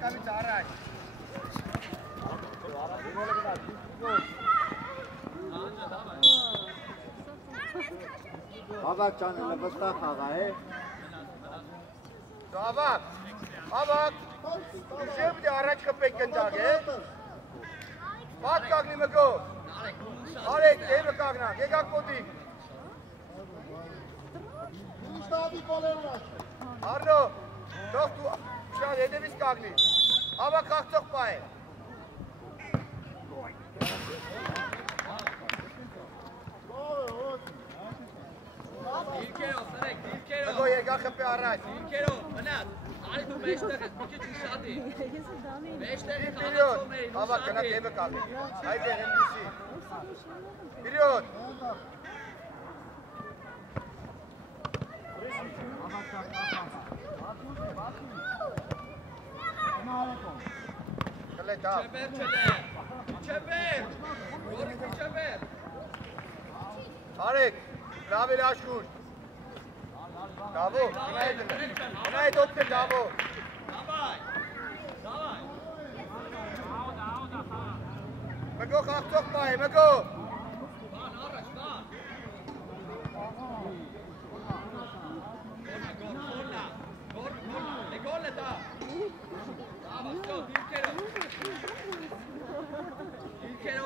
Ակամից առաջ։ Ավակ ճանելը վստահ խաղա է։ Ավակ, ուժեղ պիտի առաջ խփեք կնդակ է։ Բաց կագնի մգով։ Արեք, դեմը կագնանք, եկակ մոտիկ։ Արնո, թող դու շատ հետևից կագնի։ Ավակ խաղցող պա է։ Մգո եկա խպի առաջ։ Արի դու մեջտեղ ես, մի քիչ ուշադի։ Մեջտեղի Պիրյոդ, ավակ կնա դեմը կագնի։ Այդ է հենդիսի։ Պիրյոդ։ Կլե տավ։ Չեպեր, Գորգի չեպեր։ Արեք, լավեր աշխուր։ Դավո, գնա հետ ոտքը դավո։ Մգո խաղցող պա է, մգո։ Բան առաջ, բան։ Գոլ է դա։ Դավա, շո, դիրքերով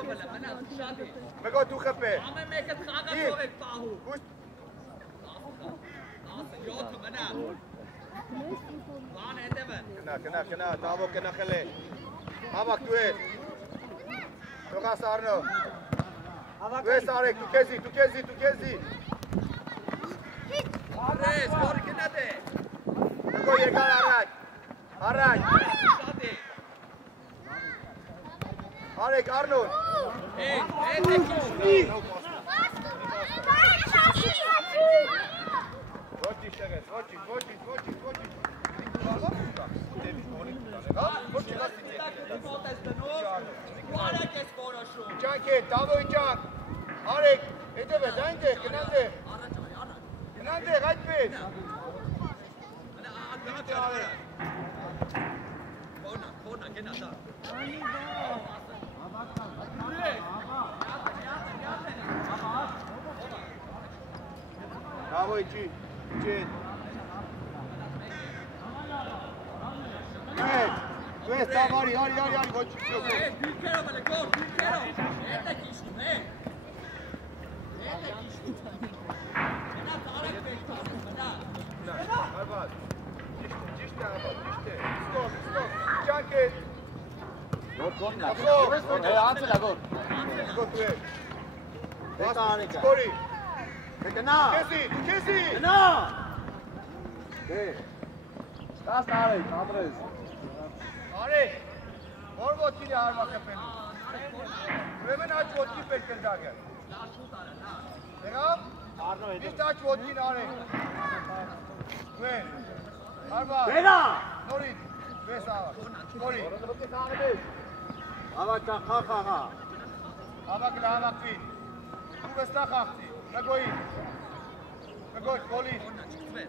բլա, մնաց ուշադի։ Մգո դու խպե։ Ամեն մեկը խաղա թող եք պահու։ 7 մնա։ Բան հետևը։ Կնա, դավո կնա խելե։ Ավակ դու ես։ Թողաս Արնո։ Դու ես արեք, դու քեզի։ Արես, որ գնա դե։ Մգո եկար առաջ։ Արեք Արնոն։ Հետ եկի։ Ոչի շեղես, ոչի։ Իջանք է, տավո իջանք, արեք, հետև ես, այնտեղ, գնանտեղ, այդպես։ Կոնա, գնա դա։ Տավո իջի, Դու ես տավարի, արի, ոչի շոք։ Դիրքերով էլ է, գոր, դիրքերով։ Հետ եք իշնում, Գնա տարեք բեք տանում, գնա։ Արված, ճիշտ է, Ստոպ, իջանք է։ Գորգոնն է։ Անցել է գոր։ Գոտ դու ես։ Դեկա արեկա։ Գորի։ Գնա։ Քեզի։ Գնա։ Դե։ Ստաս արեք, ապրես։ Արեք, որ ոտքին է հարմա խպելու։ Ուրեմն աչ ոտքի պետք է դագը։ Դերավ, միշտ աչ ոտքին արեք։ Դուեն, հարմա։ Դերա։ Նորից, դուես ավակ, կորի։ Ավակա խաղա։ Ավակ լա ավակվին։ Դու վստա խաղցի, մգոյին։ Մգոյ, կոլին։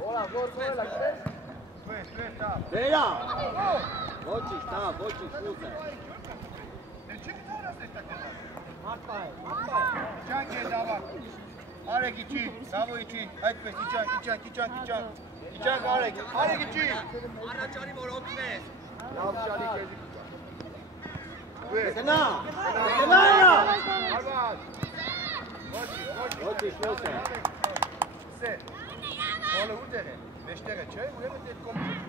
Որա, գոր կորել ակրես։ Դուես, տավ։ Դերա։ Ոչի, տավ, ոչի, սուս է։ Իջանք է դավակ։ Արեք իջի, դավո իջի, այդպես, իջանք արեք իջի։ Առաջարի որ օգնես։ Լավ շալի կեզի Գնա։ Արված։ Ոչի, սուս է։ Սեր, հոլը ուտեղ է, մեջտեղ է, չէ, ուրեմն դետ կոմպիտ։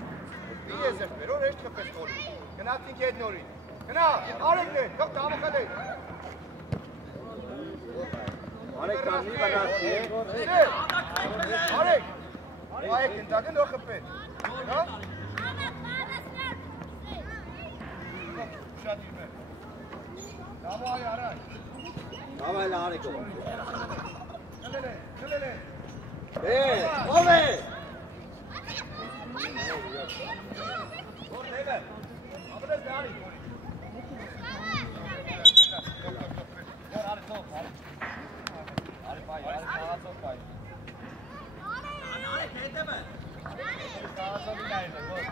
Մի ես եմ բերոր, էշտ խպես հոլի, գնացինք ետ նորին, գնա, արեք դեն, թող դավակա դեն։ Արեք կազմի բանացի է։ Սեր, արեք, այեք ընդակը նոր խպեն, հա։ Շատ իմ է, դավա այ արակ։ Դավա էլ արեք ով։ Կլել է։ Ով է։ Որ դեվը, ապրես դարի։ Արի պայ, խաղացող պայ։ Արեք հետևը։ Խաղացողի նայր է, որ։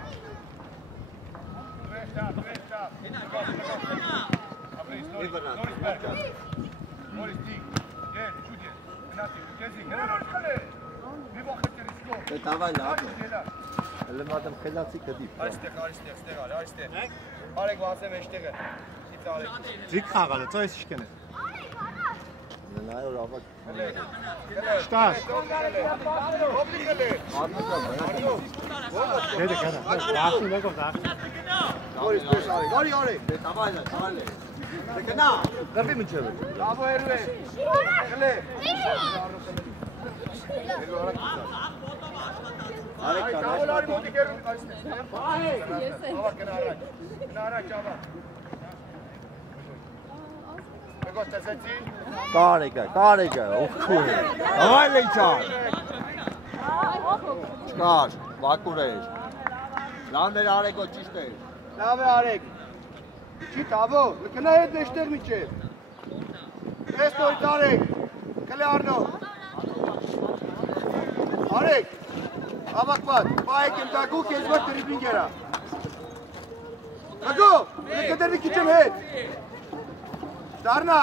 Давай, ладно. Լմադեմ խելացի կդիպ։ Այստեղ, այստեղ։ Արեք վազեմ էստեղը։ Ձիգ խաղալ է, ծոյս իշկեն է։ Նայոր ավակ։ Շտաշ։ Հոպլի խելե։ Դեդե կանա, դախին եկով դախին։ Որից պես արեք, արեք։ Давай, давай։ Գնա։ Դրվի մինչև է։ Լավո հերու է։ Խելե։ Արեք կան։ Արի մոտիկ հերու այստեղ։ Ավակ գնա առաջ ավակ։ Մեկոս տեսեցի։ Կարեկը, օգու։ Давай լեյչար։ Չկար, վակուր է։ Լավներ արեկո ճիշտ է։ Լավ է արեք։ Չի տավո, գնա հետ էստեղ միջև։ Ես նորից արեք։ Կլե առնո։ Արեք։ Ավակված, պայեք եմ տակու, կեզ վար տրիպին գերա։ Գագո, կդերվի կիչեմ հետ։ Դարնա։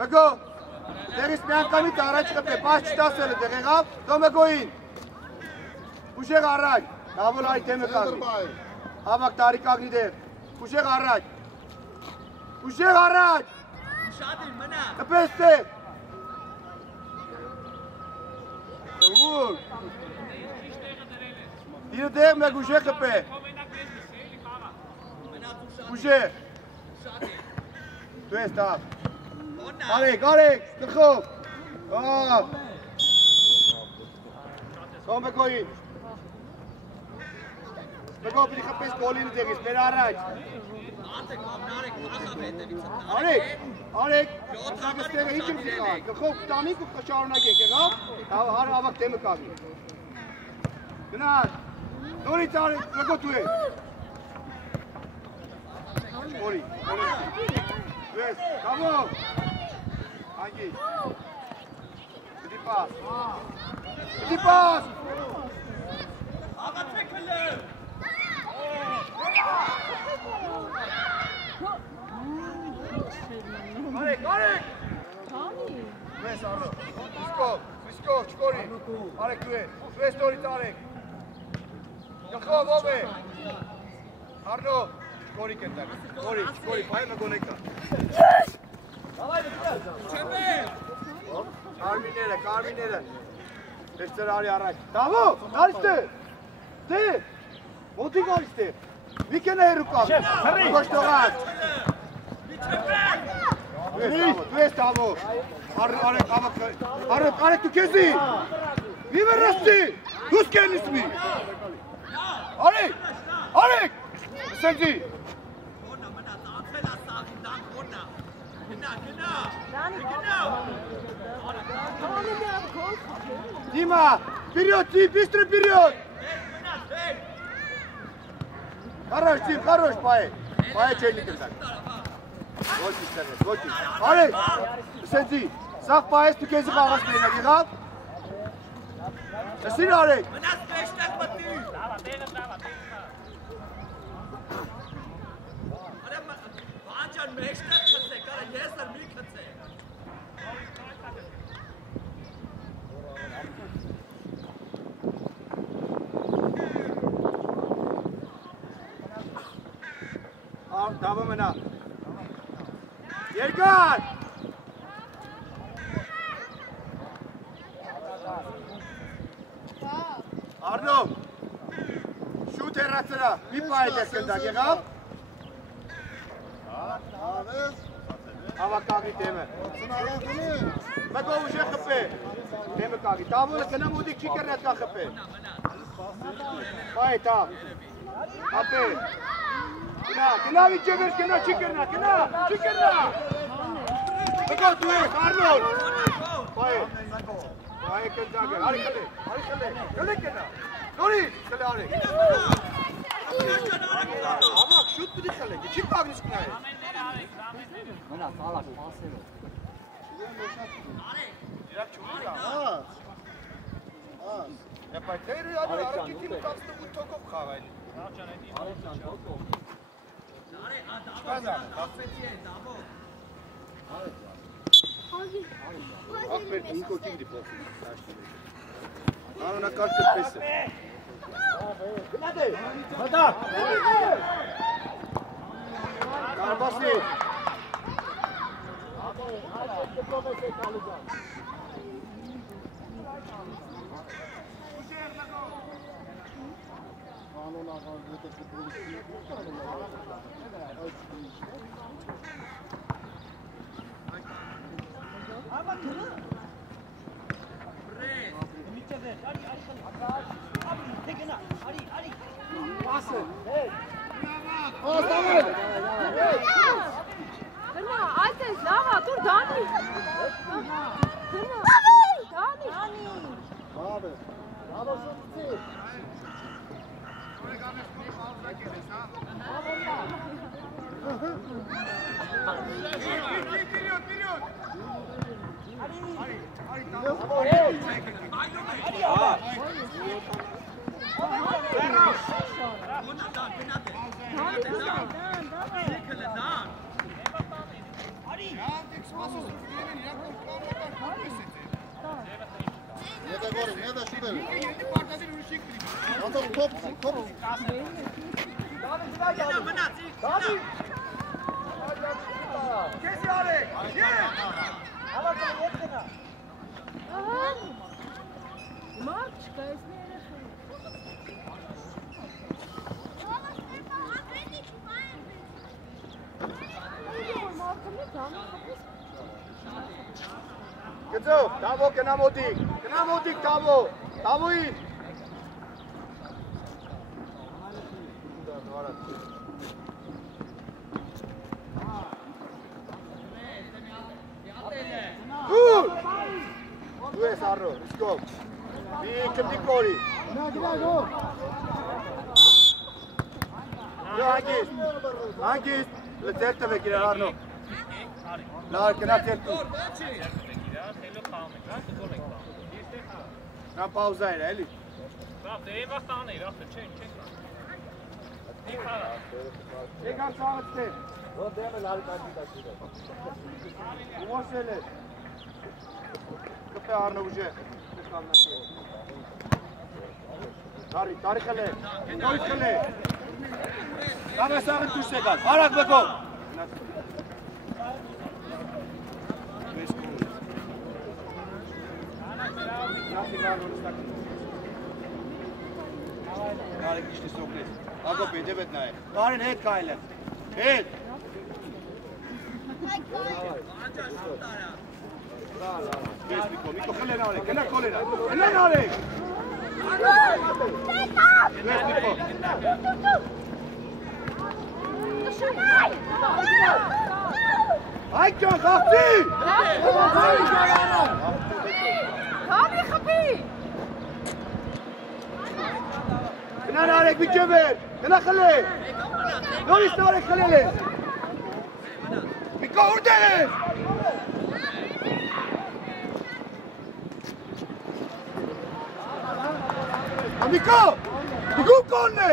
Գագո, դերիս մի անգամից առաջ խպե, պաշ չտասել է դեղ եղավ, դո մգոյին։ Ուշեղ առաջ, նավոլ այ թեմը կագնի։ Ավակ տարի կագնի դեղ, ուշեղ առաջ։ Ուշեղ առաջ։ Շադին մնա։ Կպես տեղ։ Ուր։ Դիրը դեղ մեկ ուշեղ կպե։ Ուշեղ։ Դու ես տավ։ Արեք, կխով։ Կոմեկոյին։ Մեկով պիտի խպես գոլինը դեղից, մեր առաջ։ Արեք, ակստեղը հիչ եմ սիխա, կխով կտամիկ ու կշարունակ եք եղավ, ավակ թեմը կագնի։ Գնար, նորից արեք, մեկոտ ու է։ Որի, դու ես, կավով, հանգի, պիտի պաս, Աղացեք հլը։ Արեք, Վես արնո, վիսկով, չկորի, արեք դու է, վես տորից արեք, գխով ով է, արնո, չկորի կենտակ, չկորի, պայ մգոնեկա, կարմիները, ես ծր արի առաջ, դավո, նարից տեղ, ոտիկ արից տեղ, մի կենա հերու կավ, գոշ տողած, դու ես տավո, արեք դու կեզի, մի վերաստի, դուս կենիս մի, արեք, սենձի, Դիմա, պիրյոտ, բիստրը պիրյոտ, Хорош, Тим, хорош, Пае չելի կրտակ, ոչ իստեղ ես, ոչ իստեղ, արեք, սենձի, սաղ պայես դու կեզի խաղաս կենակ եղավ, սին արեք, Մնաս մեջտեղ մտի։ Վանջան մեջտեղ խծեք, արա ես ար մի խծեք։ Դավը մնա, երկար, Արնով, շուտ հեռացրա, մի պայդ ես կնդակ եղավ, հավակաղի տեմը, մեկով ուժե խպե, տեմը կաղի, տավոլը կնամ ուդիկ չի կրնետ կա խպե, պայդ տավ, ապե, Գնա վիճևերս, գնա, չի կրնա, չի կրնա, մեկով դու ես, Արնոլ, պայ կնդակ էր, արի խլե, կնա, նորից, խլե արեք, ամակ, շուտ պիտի խլեք, չի կաղնիս կնա է, Մնա, սալակ, պասերով։ իրակ չունի կա, Եպայթերը արակի թիմը 18 թոքով խաղայլ։ Ախպեր ինքո կինգդի պոպի։ Անոնակար կրպես է։ Գնադ է։ Հատա։ Կարբասի։ Գծով, տավո կնա մոտիկ, տավո, տավոին։ Դու ես առո, իսկով, մի կմդի կորի։ Հանգիստ, լծեր տվեք իրար առնո։ Լար, կնա ծերտու։ Նա պաուզա էր, էլի։ Բավ, դե եվախ տաներ, ախր, չենք։ Եկան սաղըցներ։ Որ դեմ էլ արի կաջի տաշիր է։ Ումոսել է։ Կպե առնով ուժե։ Տարի խել է։ Նորից խել է։ Կամ է սաղըց դուշ եկան։ Արակ բեկով։ Կարեք իշտի սոքնես, ագոպ ետ ետ նայ, կարին հետ կայլ է, հետ Միկո խլեն արեք, կնա կոլեն արեք Միկո Այք ճան, խաղցի Կավի խպի Կնան արեք միջև էր, կնա խլե Նորից նարեք խլել է Միկո ուրդեր է Միկո, դիգում կոնն է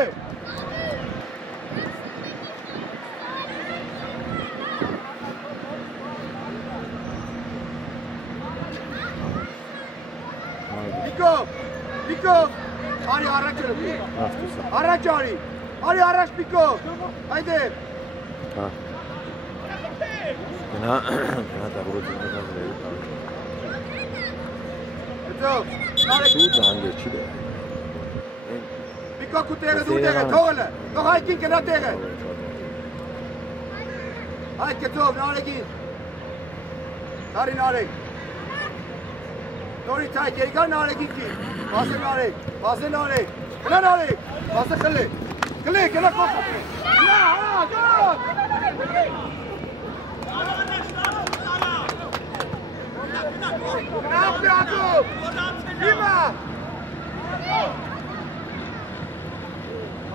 Միկո, արի առաջ ռպի, առաջ արի առաջ Միկո, այդ է Գնա դավորություն նկազրել Շուտ հանգեր չի դե Միկո կու տեղը դու տեղը, թողել է, թող հայքին կնա տեղը Հայք կծով, նարեգին Տարի նարեգ Նորից հայք երգար նարեգին կի, բասը նարեգ, կնա նարեգ, բասը խլե, կնա կոսը Կնա, Կնա պյակով, հիմա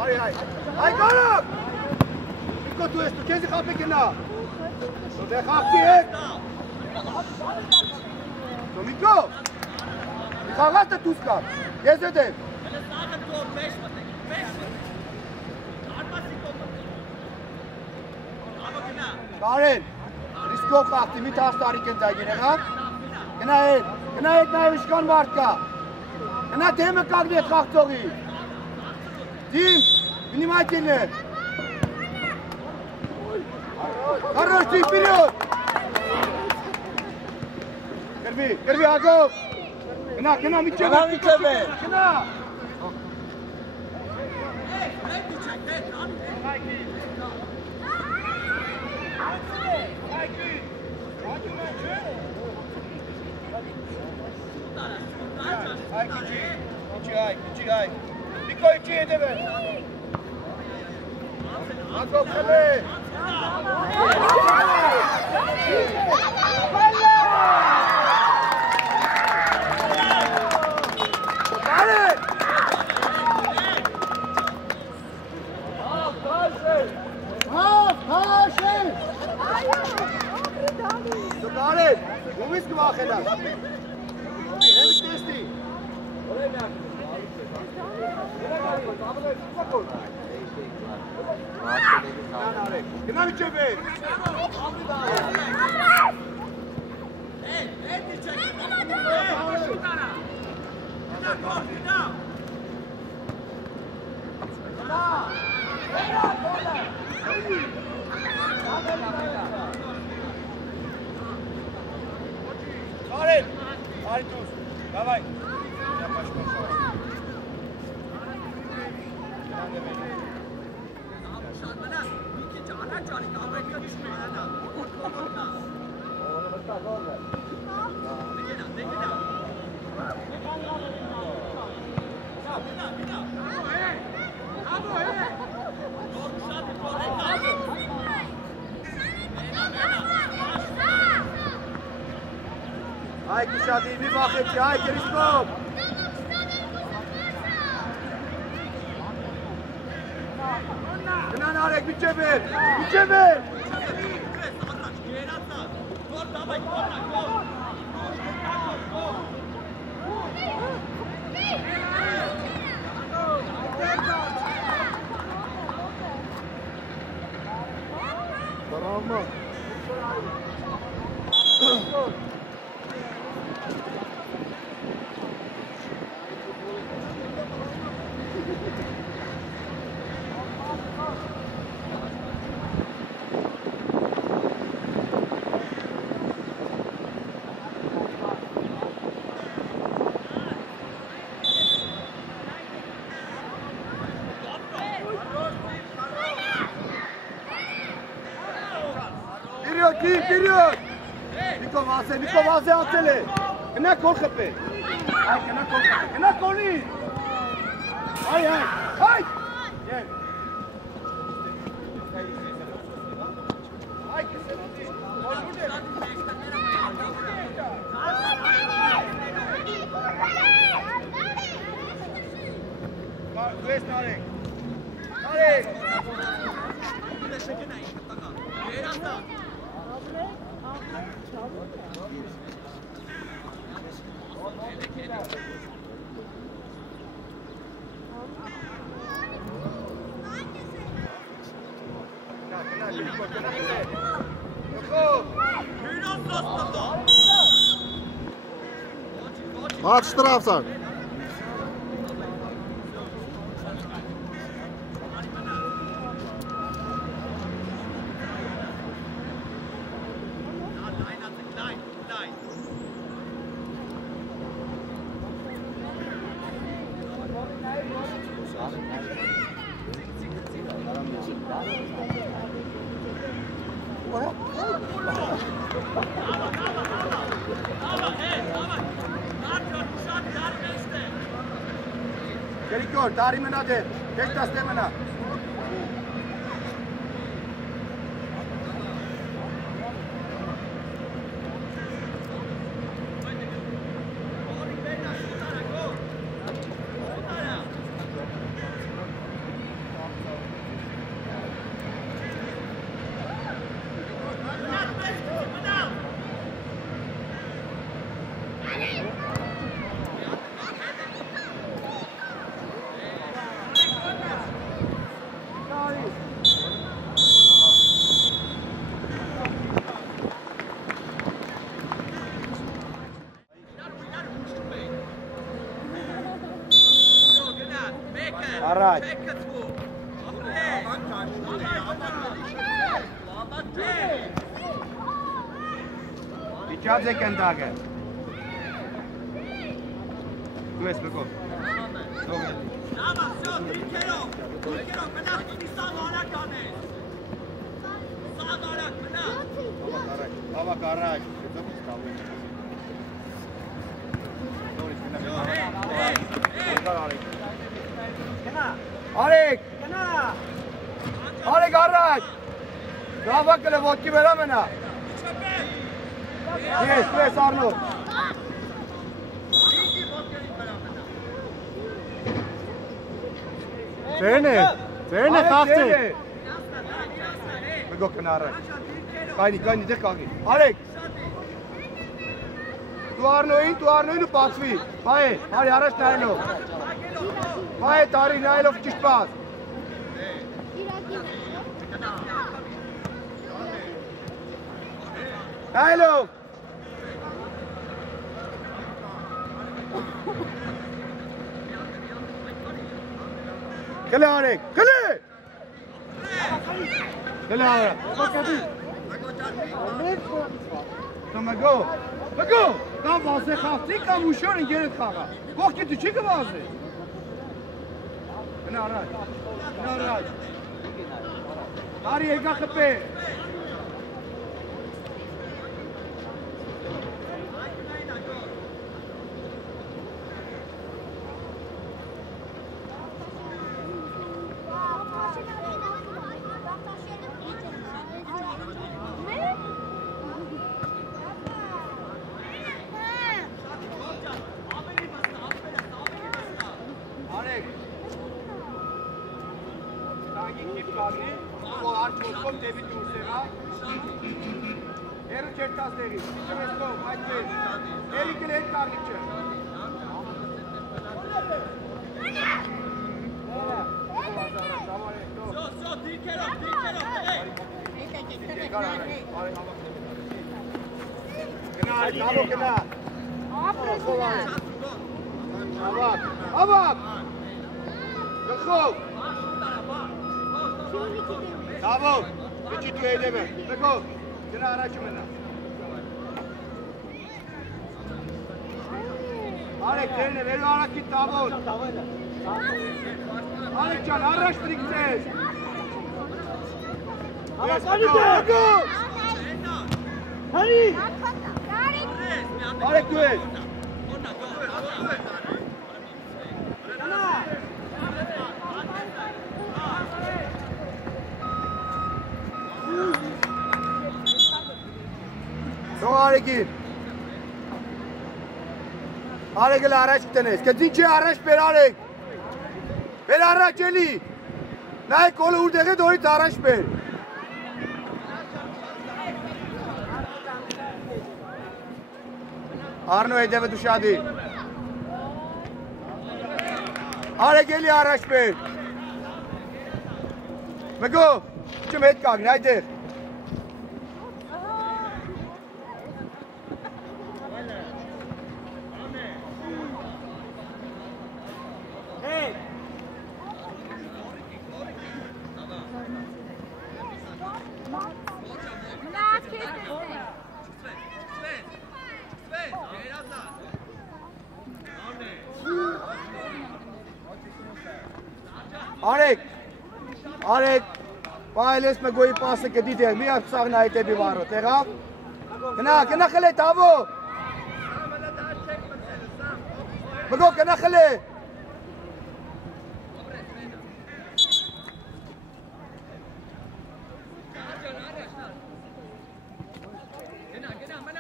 Արի հայ, կարակ Միկո դու ես, դու կեզի խապի կնա Դե խապտի հետ Միկո Խաղացը դուս կար, ես հետ եմ։ Կարեն, ռիսկով խաղթի, մի թարս տարիք են ձայգին եղավ։ Գնա հետ նաև իշկան մարդ կա։ Գնա դեմը կագնի հետ խաղթողի։ Դիմ, վնիմայտին է։ Հարոշ դիք պիրյոտ։ Գրվի, ագով։ Գնա, միջև է։ Գնա։ Այ, Միկո իջի հետ է վեր։ Ագով խլե։ Կարեն, ումից կվախենաս։ Հելիք տեսնի։ Գնա միջև է։ Կարեն, արի դուս, դավայ։ Այ կիշատի, մի վախեցի, այ կերիսկով։ Գնան արեք, միջև էր։ Bravo. Вперед! Նիկո վազե ացել է։ Գնա կոլ խփե։ Այ գնա կոլի։ Այ։ Եկ։ Այ կսենի։ Դուես նարեք։ Maç Strafzak. Գերիկոր, դարի մնա դեր, դեկ տաստ է մնա։ Առաջ։ Իջած է կնդակը։ Դու ես մկով։ Ավակ առաջ։ Արեք։ Արեք առաջ։ Ավակը ոտքի վրա մնա։ Ես, դու ես Արնոտ։ Ձերն է խաղցե։ Մգո կնա առաջ։ Կայնի, դեղ կաղի։ Արեք։ Դու Արնոյին ու պացվի։ Բայ է, հարի առաջ նայելով։ Բայ է, տարի նայելով ճիշտ պաց։ Նայելով։ Կլե արեք, կլե։ Կլե արա։ Մգո, կամ վազե խաղցի, կամ ուշոր ընգերդ խաղա։ Կողքի դու չի կվազե։ Գնա առաջ։ Արի եկա խպե։ Ավակ! Գլխով! Տավով! Իջի դու եդեմ է, մեկով, գնա առաջը մնա։ Արեք դերն է, վերու արակի տավով։ Արեք ճան, առաջ տրիք ձեզ։ Մեկով! Արեք դու ես։ Թող արեգին։ Արեգել առաջ կտնես, կծին չի առաջ բեր արեգ։ Բեր առաջ էլի։ Նայ կոլը ուրդեղ է դորից առաջ բեր։ Արնո հետևը դու շադի։ Արեգելի առաջ բեր։ Մգո, չմ հետ կագնի, այդեղ։ Արեք, պայլես մգոյի պասը կդի դեղ, մի ապսաղն այդ էբի վարո, տեղավ, կնա խլե տավո, մգո կնա խլե,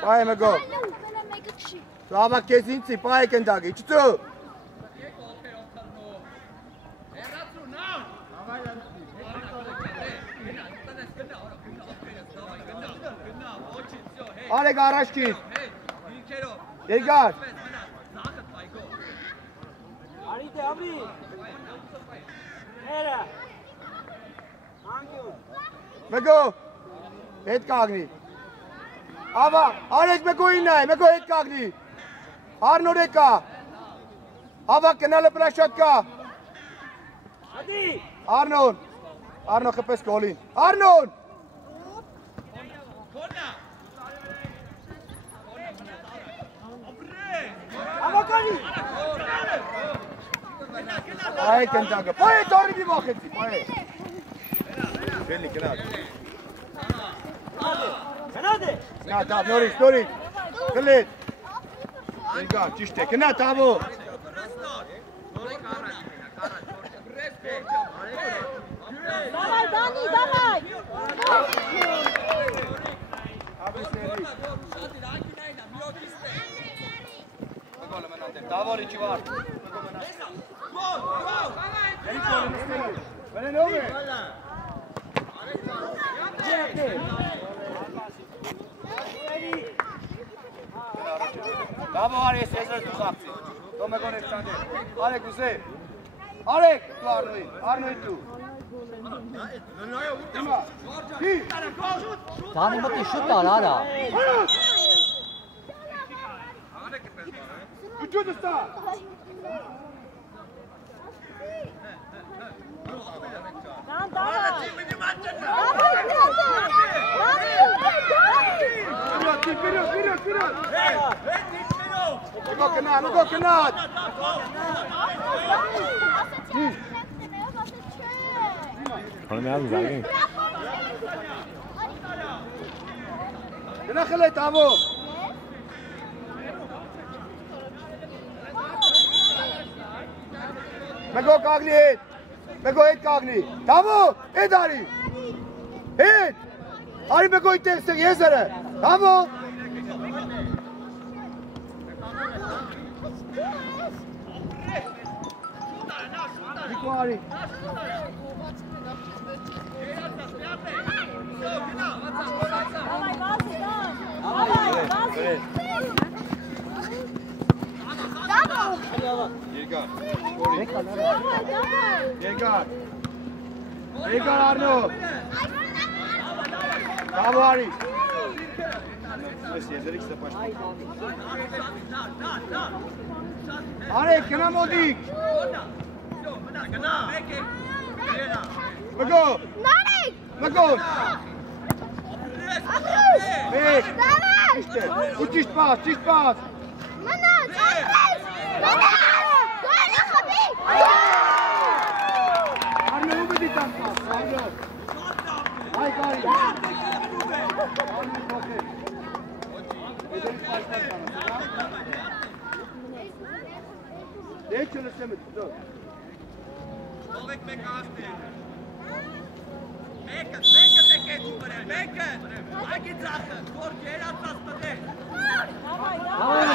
պայ մգո, սավակ կեզ ինցի, պայ կնդագի, չծու, Արեք առաջքից, երկար, Արիտ է ամրի, էրը, անգյուն, մգո, հետ կաղնի, ավա, արեք մգոյին նայ, մգո հետ կաղնի, արնոր է կա, ավա կնալը պրաշատ կա, Arnon! Arnon խպես գոլին։ Arnon! Ավականի։ Այ կենտակը։ Պայ տորի մի վախեցի, պայ։ Գնի գնաց։ Գնաց։ Նա դա նորից, նորից։ Գլետ։ Եկա, ճիշտ է։ Գնա տավո։ Давай, Дани, давай! Davori civar. Bene dove? Davori Cesar tu xapsi. Tome con Alexander. Alek uze. Alek tu Arnold. Arnold tu. Dani մտի շուտ տար արա։ Uçuyordu usta. Lan давай! Вперед, вперед, вперед! Ну-ка, канат, ну-ка, канат! Olmayalım zaten. Канат хилай таво! Мего кагни! Мего ет кагни! Таво! Ет ари! Ет! Ари мего ет текстек езере! Таво! Дико ари! Давай, Вази, давай! Вази! Yegar! Давай, давай! Yegar! Yegar Arno! Tavo aри! Езерик се пашта. Аре, кена моди! Мего! Нарик! Мего! Абрус! Бек! Давай! Учиш пас, чиш пас! Манат! Абрус! Манат! Гойна хаби! Arno ubedi tam pas, Arno! Ay Kari! Arno bakhe! Езерик пашта sana. Deç çalışamı tuttu. Давай, давай!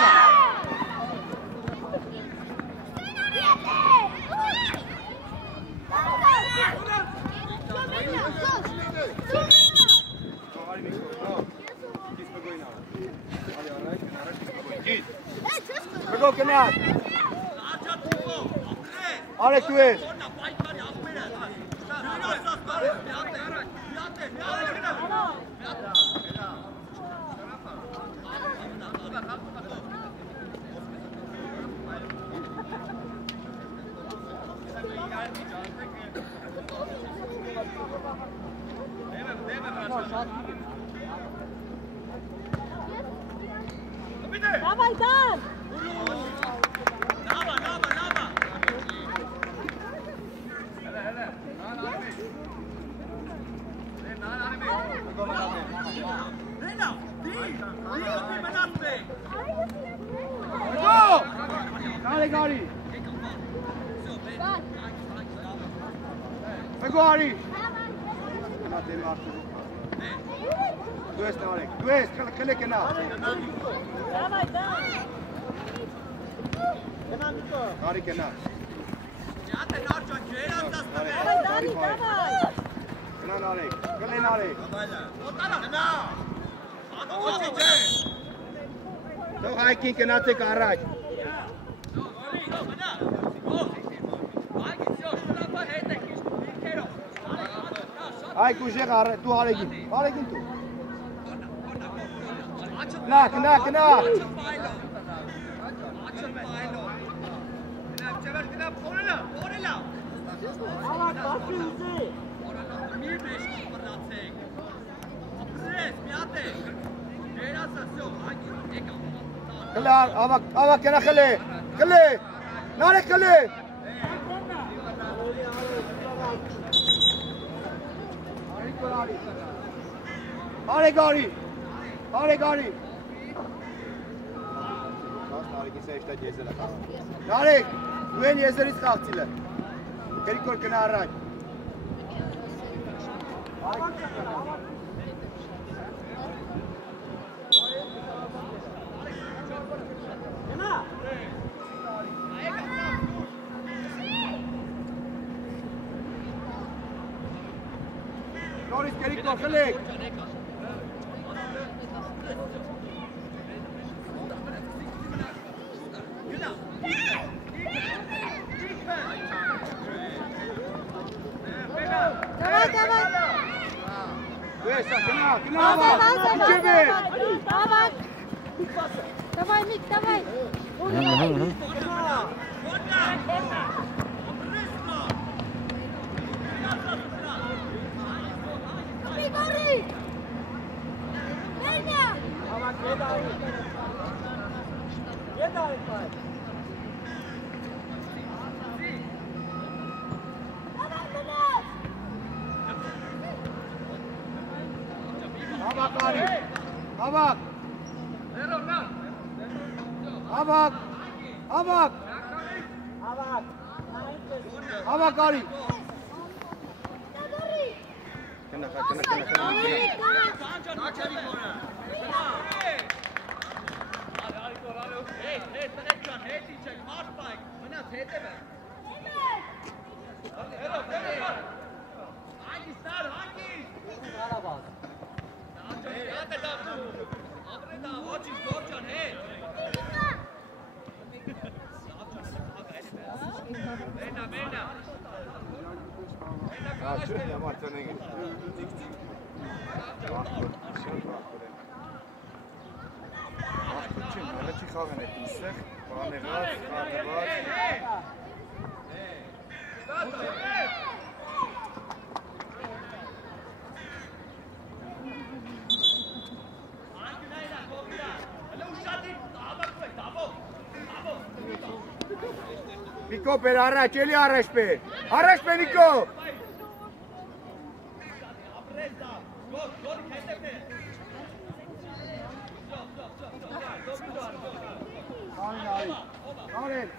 Mego kenat! Alek tu es! Давай, Дан! Go! Dale Gari! Mego Ari! Kenat em artık. Tu es Alek, tu es, kale kenat. Давай, Дан! Gari kenat. Давай, Дани, давай! Kenan Alek, kale Alek. Դու հայքին կնացեք առաջ։ Հայք ուժեղ առաջ, դու Արեգին, Արեգին դու։ Կնա։ Ավակ, բացի ուզի։ Մի մեջքի մռացեք։ Ապրես, միատեք։ Երասը սյո, եկա։ Խլե, ավակ կենա խլե, խլե, նարեք խլե։ Արեգարի։ Նարեք, դու են եզերից խաղցիլ է։ Կերիք որ կնա առաջ։ Նորից կերիք որ խլեք։ Давай, Ник, давай. Гори! Верня! Авак արի։ Նիկո բեր առաջ, էլի առաջ բեր։ Առաջ բեր Նիկո։ Արեն։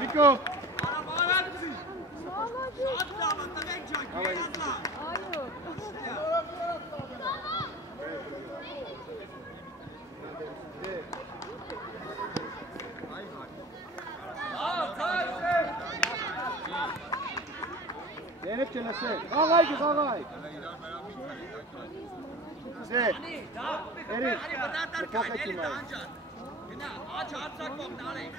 Nico! Zeynep çenesi. Ağay ki ağay. Zeynep. Erik. Çok ettim ben. Aç harcak bak nale.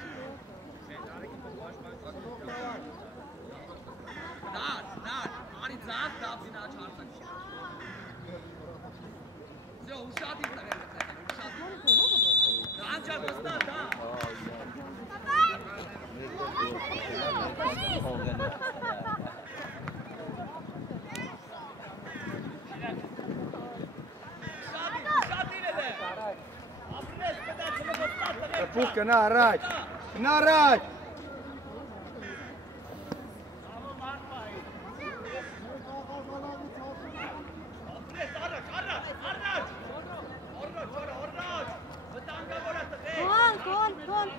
Nein, Ari sagt, darf sie nach Charles. So, Ushadi ist da. Anca, was ist da? Puc, n-a arăt! N-a arăt! Gol!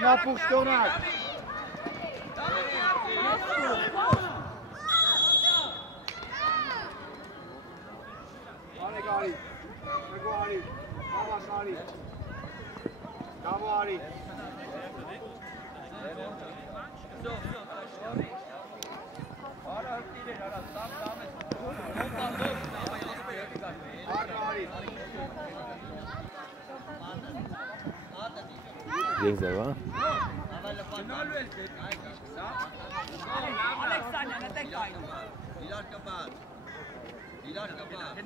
N-a pus Tonat! Are Gari! Bravo Ari! Bravo Ari! Bravo Ari! Gegen selber.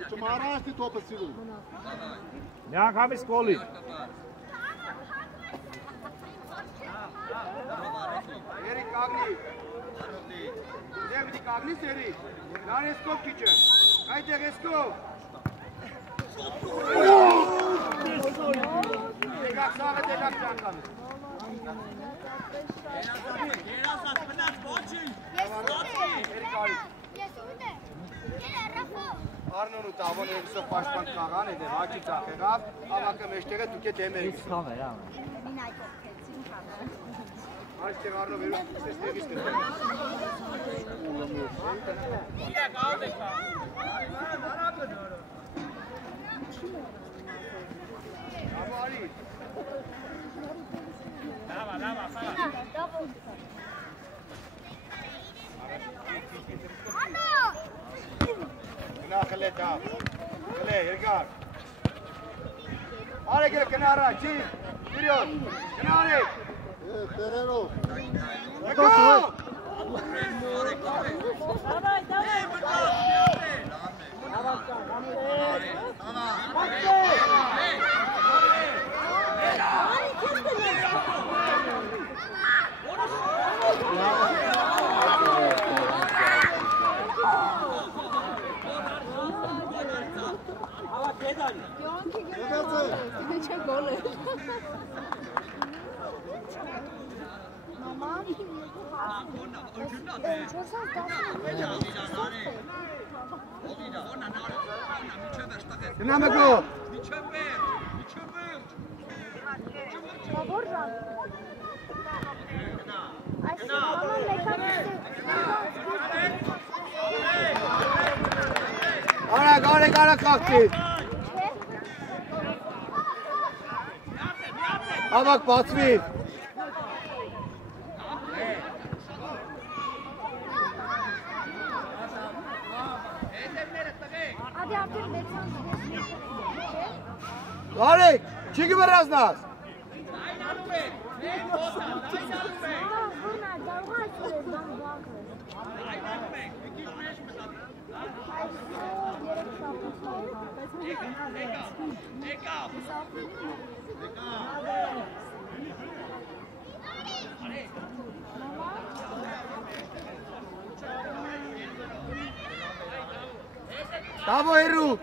Tomara asti topă sigur. Ja, kam ich Goli. Eric Agni! David Agni seri! Lan Eskov kiçe! Haydi Eskov! Tekrar sağa tekrar çantamız. Arnonu tavon evsov pashpan kağan ede haçı çakegaf avaka meştere tuke demerik. Kamera. Haçte Arno veru sesleri istedim. Bravo Ali. Kena khale ta. Khale Irgar. Are gel kenara çi. Giriyor. Kenare. Ferrero. Go! Dinamo go. Gara kalktı. Ha bak Batvi. Larek, чиги раз нас. Bravo Eru.